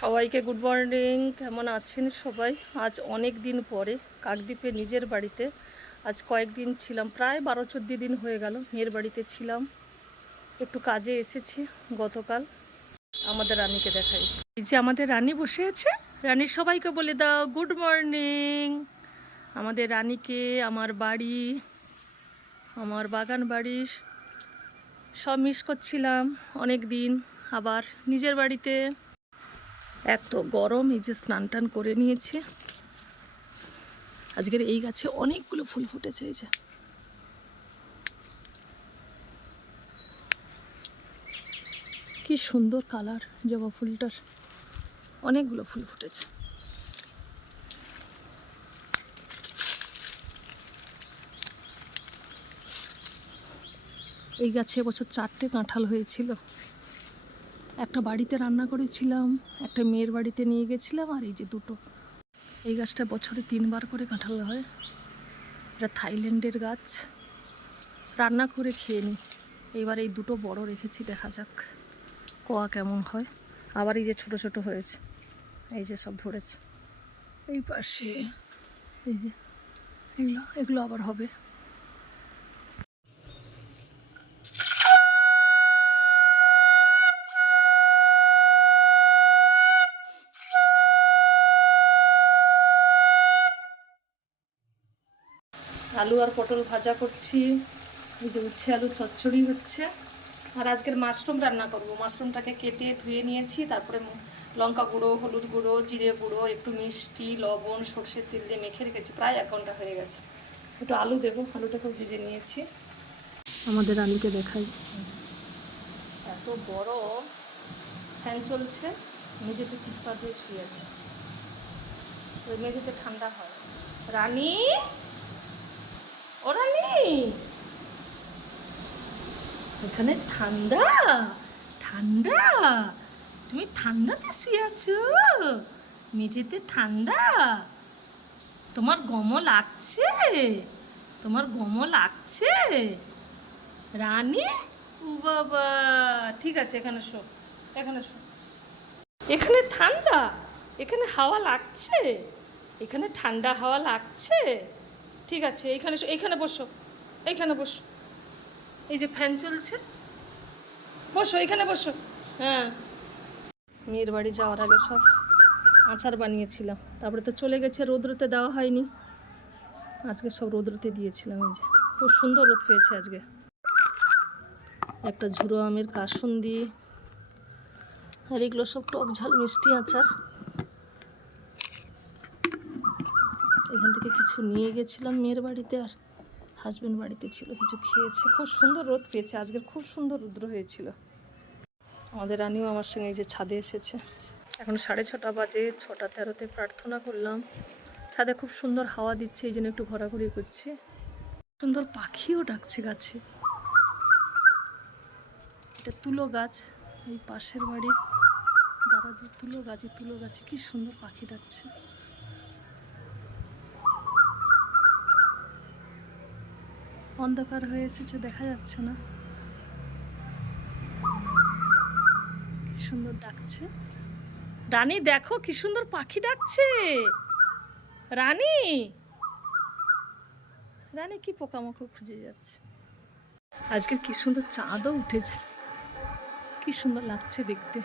সবাইকে good morning. কেমন আছেন সবাই? আজ অনেক দিন পরে কাকদ্বীপে নিজের বাড়িতে আজ কয়েকদিন ছিলাম, প্রায় 12-14 দিন হয়ে গেল মেয়ের বাড়িতে ছিলাম। একটু কাজে এসেছি গতকাল। আমাদের রানীকে দেখাই। এই যে আমাদের রানী বসে আছে। রানীর সবাইকে বলে দাও গুড মর্নিং। আমাদের রানীকে আমার বাড়ি, আমার বাগান বাড়ি সব মিস করছিলাম অনেক দিন। আবার নিজের বাড়িতে এত গরম, এই যে স্নান টান করে নিয়েছি। আজকের এই গাছে অনেকগুলো ফুল ফুটেছে। এই যে কি সুন্দর কালার জবা ফুলটার, অনেকগুলো ফুল ফুটেছে। এই গাছে এবছর 4টে কাঁঠাল হয়েছিল। একটা বাড়িতে রান্না করেছিলাম, একটা মেয়ের বাড়িতে নিয়ে গেছিলাম, আর এই যে দুটো। এই গাছটা বছরে 3বার করে কাঁঠাল হয়। এটা থাইল্যান্ডের গাছ, রান্না করে খেয়ে নিই। এইবার এই দুটো বড় রেখেছি, দেখা যাক কোয়া কেমন হয়। আবার এই যে ছোট ছোট হয়েছে, এই যে সব ধরেছে এই পাশে। এই যে এগুলো আবার হবে। আলু আর পটল ভাজা করছি। এই যে উচ্ছে আলু চচ্চড়ি হচ্ছে। আর আজকের মাশরুম রান্না করব। মাশরুমটাকে কেটে ধুয়ে নিয়েছি, তারপরে লঙ্কা গুঁড়ো, হলুদ গুঁড়ো, জিরে গুঁড়ো, একটু মিষ্টি, লবণ, সর্ষের তেল দিয়ে মেখে রেখেছি। প্রায় 1 ঘন্টা হয়ে গেছে। একটু আলু দেবো, আলুটাকেও ভেজে নিয়েছি। আমাদের আলুকে দেখাই। এত বড় ফ্যান চলছে, মেঝেতে চিৎপাত হয়ে শুয়ে আছে। ওই মেঝেতে ঠান্ডা হয়। রানী, ও রানী, এখানে ঠান্ডা ঠান্ডা, তুমি ঠান্ডাতে শুয়ে আছো, মেঝেতে ঠান্ডা। তোমার গম লাগছে, তোমার গম লাগছে রানী। ও বাবা, ঠিক আছে, এখানে শো, এখানে শো। এখানে ঠান্ডা, এখানে হাওয়া লাগছে, এখানে ঠান্ডা হাওয়া লাগছে। ঠিক আছে, এখানে এইখানে বসো, এইখানে বসো। এই যে ফ্যান চলছে, বসো এখানে বসো। হ্যাঁ, মেয়ের বাড়ি যাওয়ার আগে সব আচার বানিয়েছিলাম, তারপরে তো চলে গেছে, রৌদ্রতে দেওয়া হয়নি। আজকে সব রৌদ্রতে দিয়েছিলাম। এই যে খুব সুন্দর রোদ পেয়েছে আজকে। একটা ঝুড়ো আমের কাসুন্দি, আর এগুলো সব টক ঝাল মিষ্টি আচার। এখান থেকে কিছু নিয়ে গেছিলাম মেয়ের বাড়িতে, আর হাজব্যান্ড বাড়িতে ছিল, কিছু খেয়েছে। খুব সুন্দর রোদ পেয়েছে আজকের, খুব সুন্দর রৌদ্র হয়েছিল। আমাদের রানীও আমার সঙ্গে এই যে ছাদে এসেছে। এখন 6:30 বাজে। 6:13-তে প্রার্থনা করলাম। ছাদে খুব সুন্দর হাওয়া দিচ্ছে, এই জন্য একটু ঘোরাঘুরি করছি। সুন্দর পাখিও ডাকছে গাছে। এটা তুলো গাছ, এই পাশের বাড়ি দাদাদের তুলো গাছে, তুলো গাছে কি সুন্দর পাখি ডাকছে। অন্ধকার হয়ে এসেছে, দেখা যাচ্ছে না। কি সুন্দর ডাকছে। রানী দেখো কি সুন্দর পাখি ডাকছে। রানী, রানী কি পোকামাকড় খুঁজে যাচ্ছে। আজকের কি সুন্দর চাঁদও উঠেছে, কি সুন্দর লাগছে দেখতে।